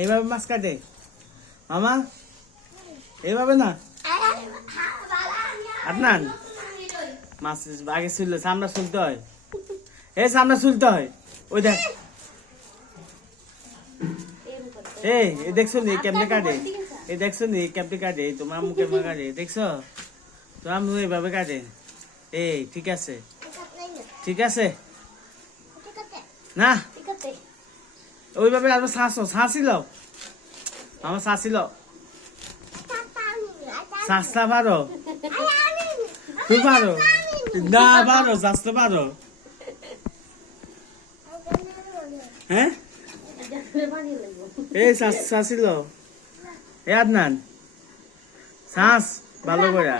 এইভাবে মাছ কাটে মামা, এইভাবে না আদনান মাছ আগে ছিল সামনা চলতে হয়, এই সামনা চলতে হয়। ওই দেখ এই দেখছো নি কেমনে কাটে, এই দেখছো নি কেমনে কাটে, তোমার মুখে কাটে দেখছো, তোমার মুখে এইভাবে কাটে। এই ঠিক আছে ঠিক আছে না ওইভাবে আর ছাঁচছিল আমার ছাঁচছিল ছাঁচতে পারো, তুই পারো না পারো ছাঁচতে পারো, হ্যাঁ এই ছাঁচছিল এ আদনান ছাঁচ ভালো করে।